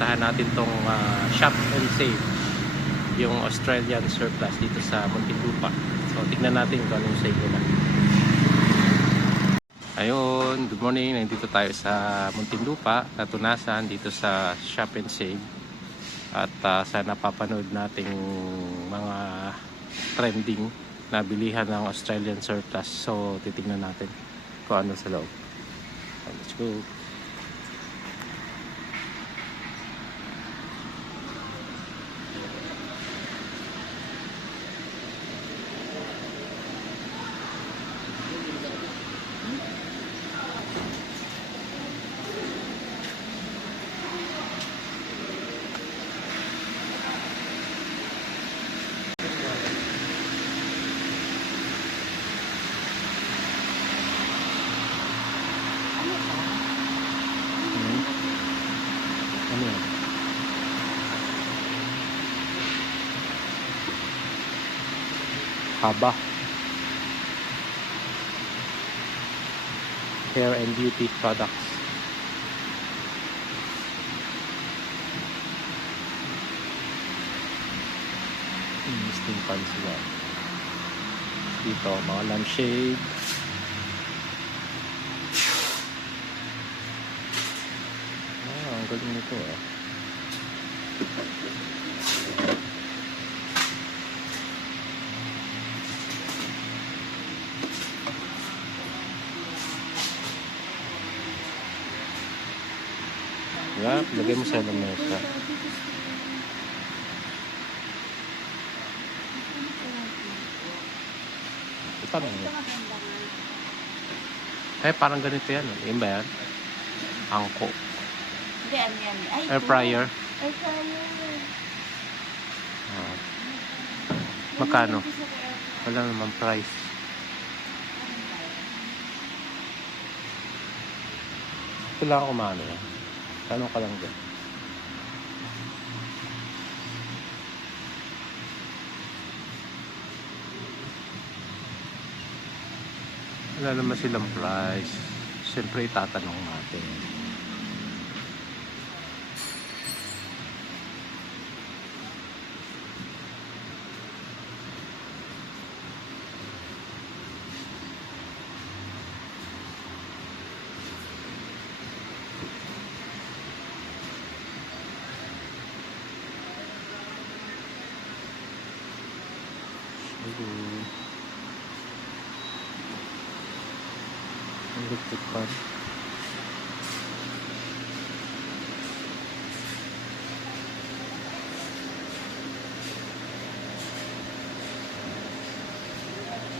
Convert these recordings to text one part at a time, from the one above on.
pupuntahan natin tong Shop and Save, yung Australian surplus dito sa Muntinlupa. So tignan natin kung anong save nila. Ayun, good morning. Nandito tayo sa Muntinlupa, Katunasan, dito sa Shop and Save. At sana papanood nating mga trending na bilihan ng Australian surplus. So titignan natin kung ano sa loob. Let's go. Ano yan? Haba. Hair and beauty products. Misting pan sila. Dito, mga lampshade. Ang galing nito ah. Yan, lagay mo sa lamesa. Ito na yun. Eh, parang ganito yan. Yan ba yan? Angko. Hindi, ano yan? Ay, Air fryer. Air fryer. Magkano? Wala naman price. Ito lang ako maano yan. Tanong ka lang dyan. Wala naman silang price. Siyempre itatanong natin. Electric fan.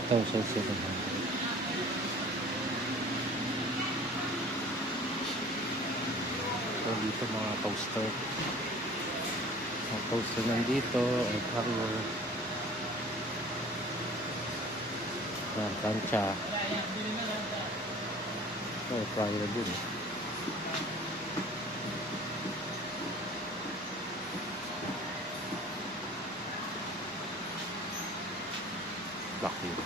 $1,700. So dito mga toaster. Mga toaster nandito. Air fryer. Plancha. Air fryer din. Vacuum.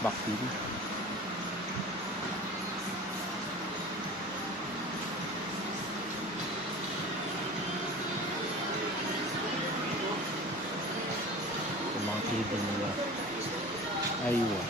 Vaccine. Dito nila. Aywa.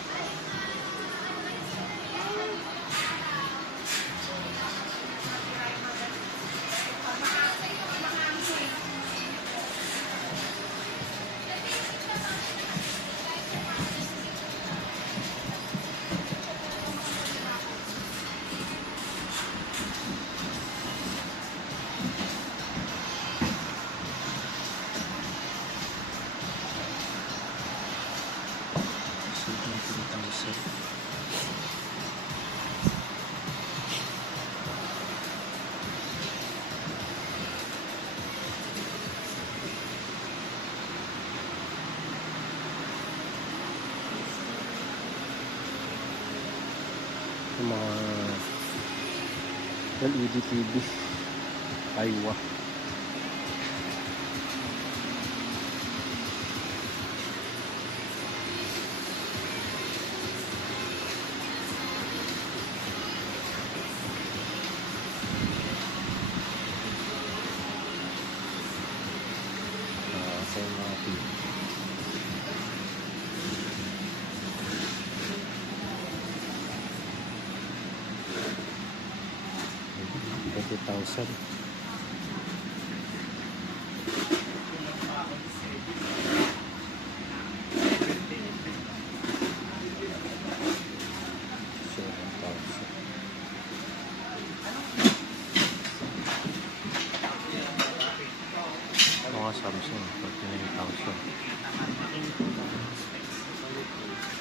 Yung mga LED TV. Aywa. Sa mga TV. $20,000. Mga Samsung, 49,000.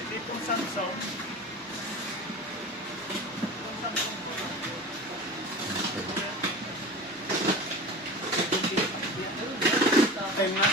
Hindi pong Samsung. Time na.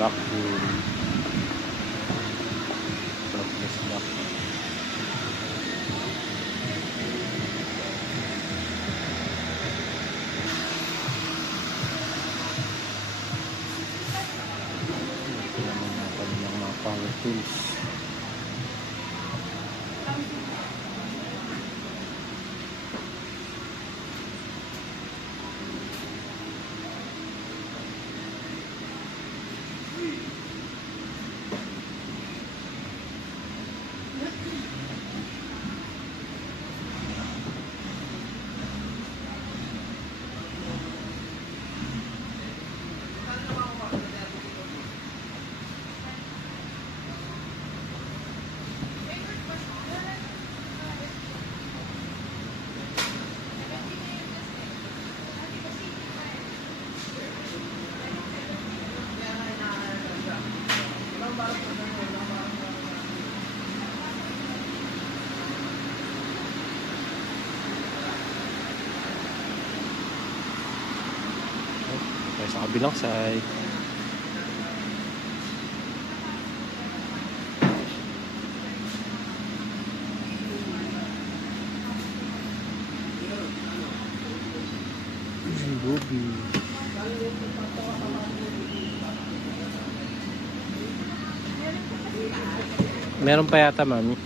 Vacuum. Brightness lock. Ito naman ang kanilang mga power tools. Okay, sa kabilang side. Bobby. Meron pa yata, mami.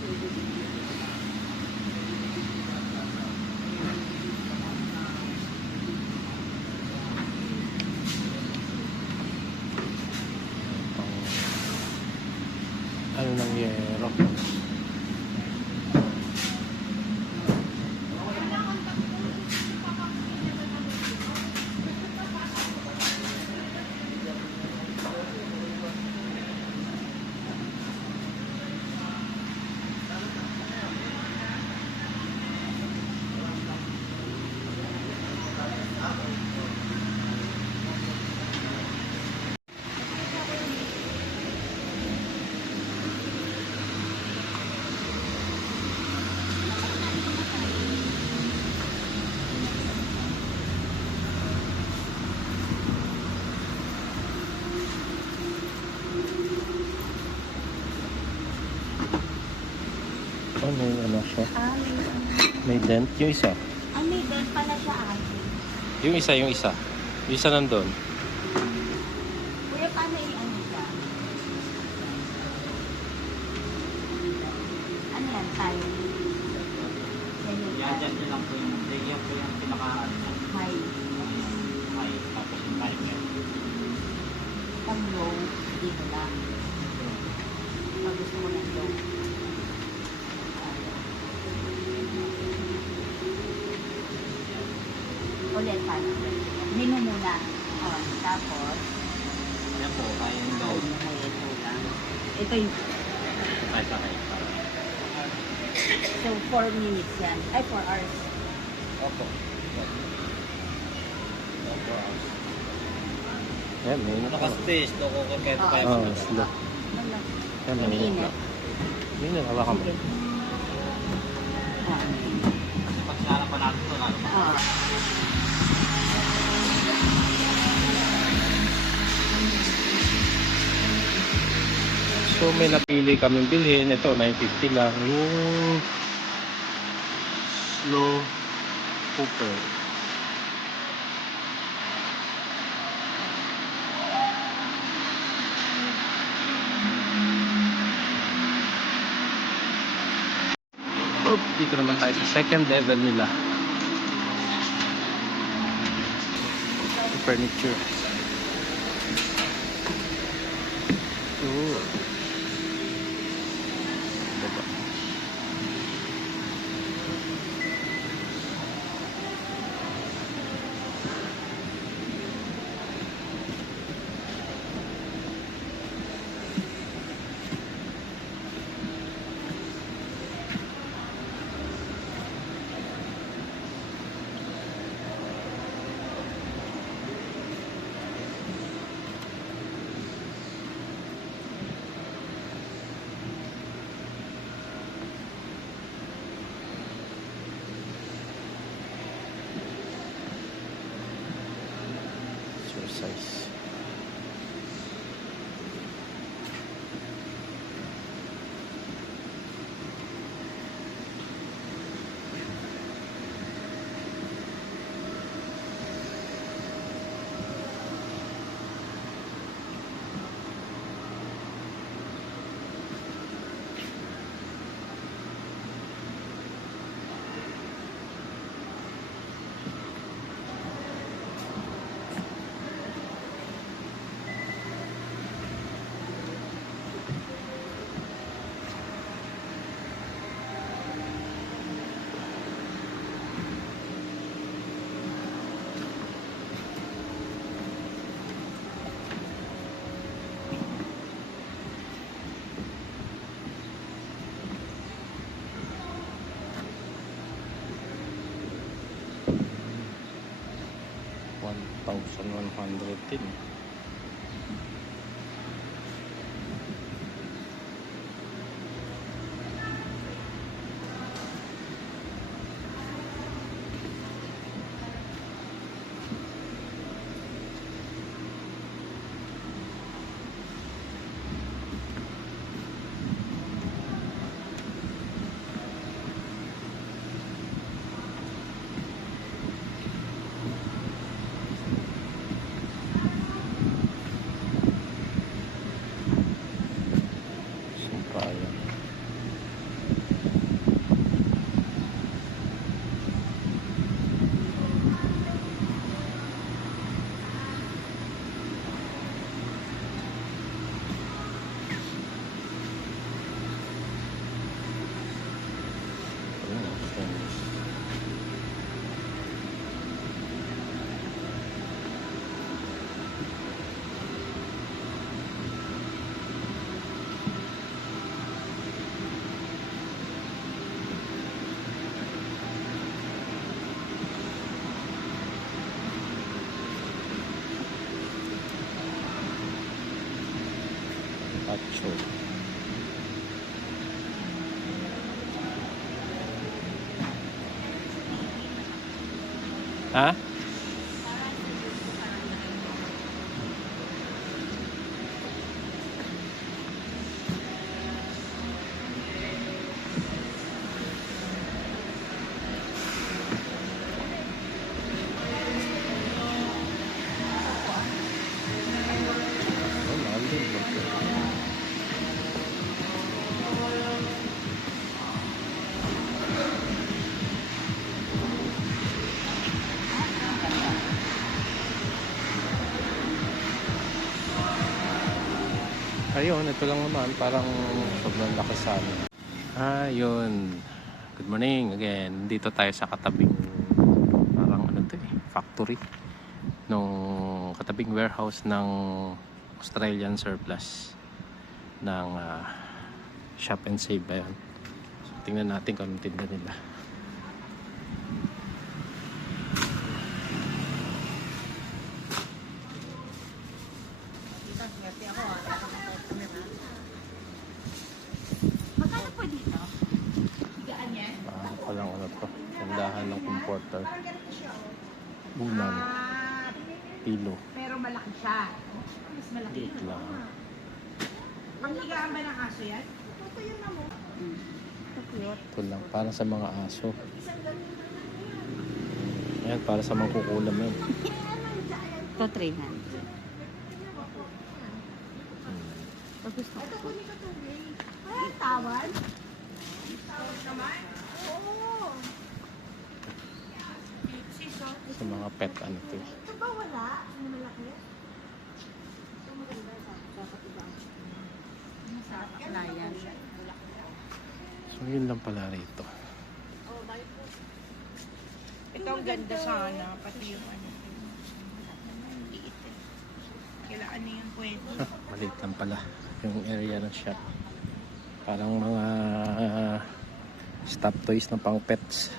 Ano nang yero? May ano siya. May May dent. Yung isa. may bed pala siya ate. Yung isa, yung isa. Yung isa nandun. Kuya, paano i-ano siya? Ano yan, tayo? Yan dyan lang po yung, yan po yung pinaka, May may tapos yung tayo yan. pang-low, dito lang. Pag gusto mo ng low. Ulit, paano? Menu muna. Tapos, Yan po, kaya yung daw. ito yung, Kaya sa kayo. so 4 minutes yan. Ay, 4 hours. Opo. Opo. Yan, may init. Naka-space, loko ka kahit Oo. 5 Oh, minutes. slow. Ano? Yan, may init na. May init, hawa ka mo. Sige. Kasi pag sinarap pa natin ito, lalo pa. So may napili kaming bilhin. Ito, 950 lang. Yung slow cooker. Oh, dito naman tayo sa second level nila. Furniture. Oh. Baba. Exercise. $1,110. Sumpayan. Ayun, stainless. Pacho. Ha? Ayun, ito lang naman. Parang sobrang lakas sa amin. Ayun. Good morning again. Dito tayo sa katabing parang ano to factory. Nung katabing warehouse ng Australian surplus ng Shop and Save. Ayun. So, tingnan natin kung anong tinda nila. Magkano po dito? Gaan yan? Palang ano to. Tindahan ng comforter. Unan. Pilo. Pero malaki siya. Mas malaki. Liit lang. Panghigaan ba ng aso yan? Ito yun na mo. Ito lang. Para sa mga aso. Ayan, para sa mangkukulam yun. Ito 300. Pag gusto ko. Ay, tawad? Tawad naman? Oo. Sa mga pet ano to. Ito ba wala? Ang malaki? Ito maganda. Dapat iba. Sa layan. So yun lang pala rito. Ito ang ganda sana. Pati yung ano. Liit eh. Kailangan na yun pwede. Maliit lang pala yung area ng shop. Parang mga stop toys na pang pets.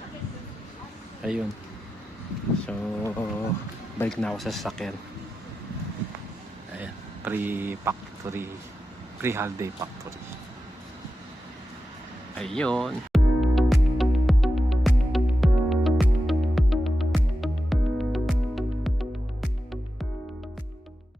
Ayun. So, balik na ako sa sasakyan. Ayan. Pre-factory. Pre-holiday factory. Ayun.